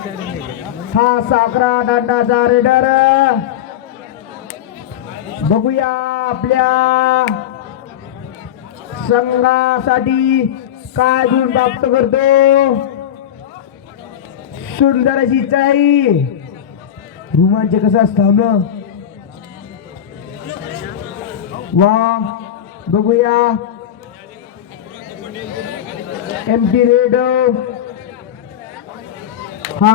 हा साखरा दांडाचा रेडर बघूया आपल्या संघासाठी काय गुण प्राप्त करतो. सुंदर अशी चाई रोमांच कसं असतं वा बघूया एमटी रेड हा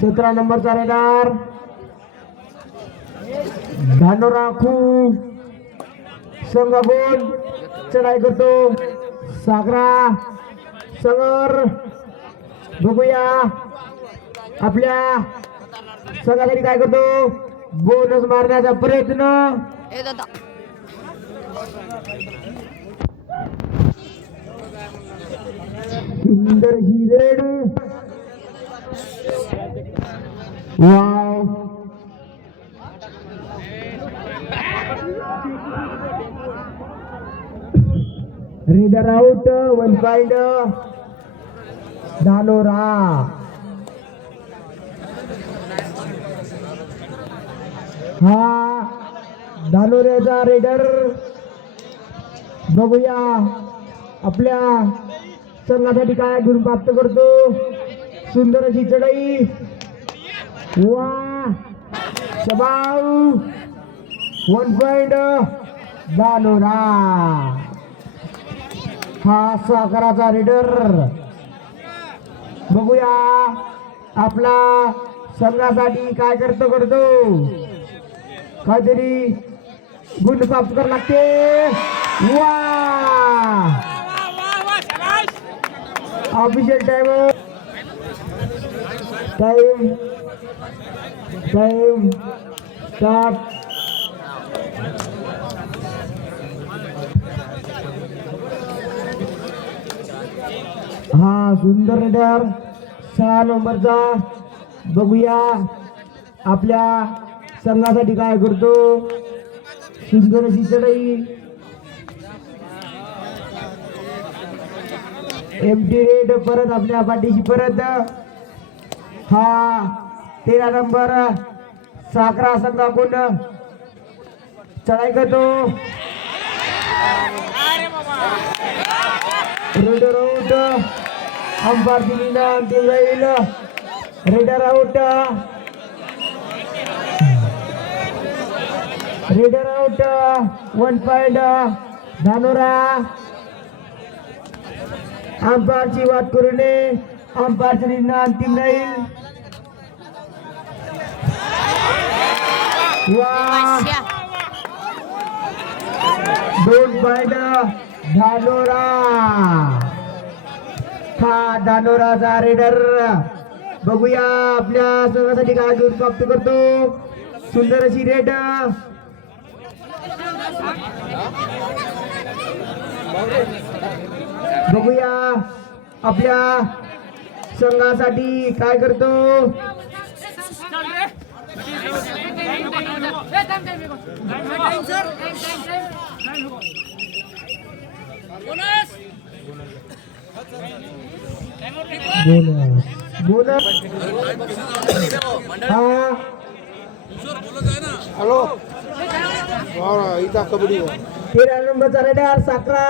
17 नंबरचा रेडर धानोराखू संघागुण चढाई करतो. सागरा सगर बघूया आपल्या संघासाठी काय करतो. बोनस मारण्याचा प्रयत्न सुंदर ही raid wow raider out 1 point Dhanora. हा धानोऱ्याचा रेडर बघूया आपल्या संघासाठी काय गुण प्राप्त करतो. सुंदर अशी चढाई वा शबाऊ 1 पॉइंट धानोरा. हा साखराचा रेडर बघूया आपला संघासाठी काय करतो काहीतरी गुण प्राप्त करावे लागते. वा ऑफिशियल टाइम स्टार्ट. हा सुंदर रेडर 6 नंबरचा बघूया आपल्या संघासाठी काय करतो. सुंदर अशी चढाई एमटी रेड परत आपल्या पाठीशी परत. हा 13 नंबर साखरा संघाकडून चढाई करतो. रेडर आउट अंपायर दिलीला अंतिम राहील. Raider out 1 point Dhanora. अंपायरची वाट करू नये. अंपायरची निर्णय अंतिम राहील. वा 2 पॉइंट धानोरा. हा धानोराचा रेडर बघूया आपल्या संघासाठी काय गुण प्राप्त करतो. सुंदर अशी रेड बघूया आपल्या संघासाठी काय करतो. बोनस हा हॅलो इथं कबड्डी 13 नंबरचा रेडर साखरा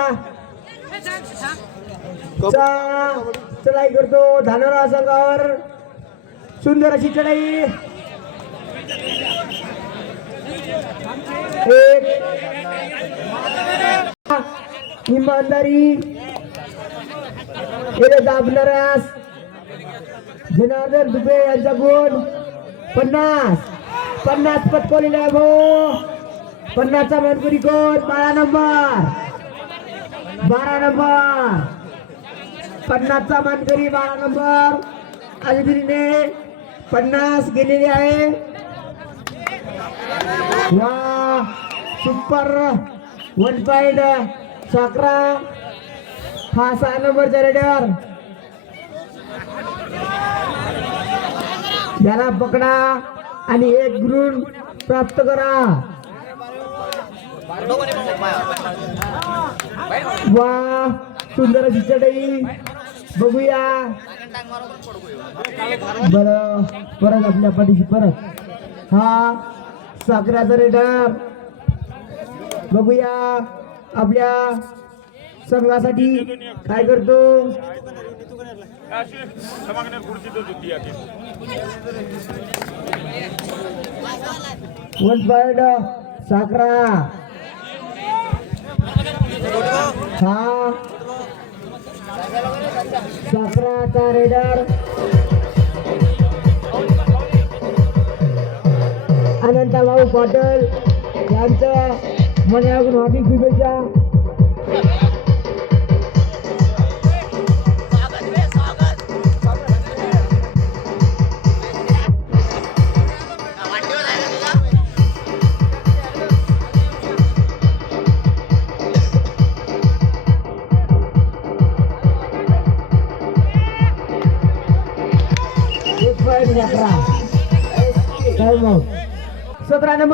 चढाई करतो धानोरा संघावर. सुंदर अशी चढाई इमानदारी दाबणाऱ्यास जनार्दन दुबे यांचा गुण 50 पटकवलेला आहे भाऊ. 50चा मनपुरी गुण 12 नंबर 50चा मानकरी 12 नंबर अजगिरीने 50 गेलेले आहे. वा सुपर 1 पॉइंट साखरा. हा 6 नंबरचा रेडर याला पकडा आणि 1 गुण प्राप्त करा. वा सुंदर अशी चढाई बघूया बरं परत आपल्या पाठीशी परत हा साखराचा रेडर बघूया आपल्या संघासाठी काय करतो वन पॉइंट साखरा हा साखराचा रेडर अनंत भाऊ पाटील यांचं मनापासून हार्दिक शुभेच्छा एक पॉइंट 11 17 नंबर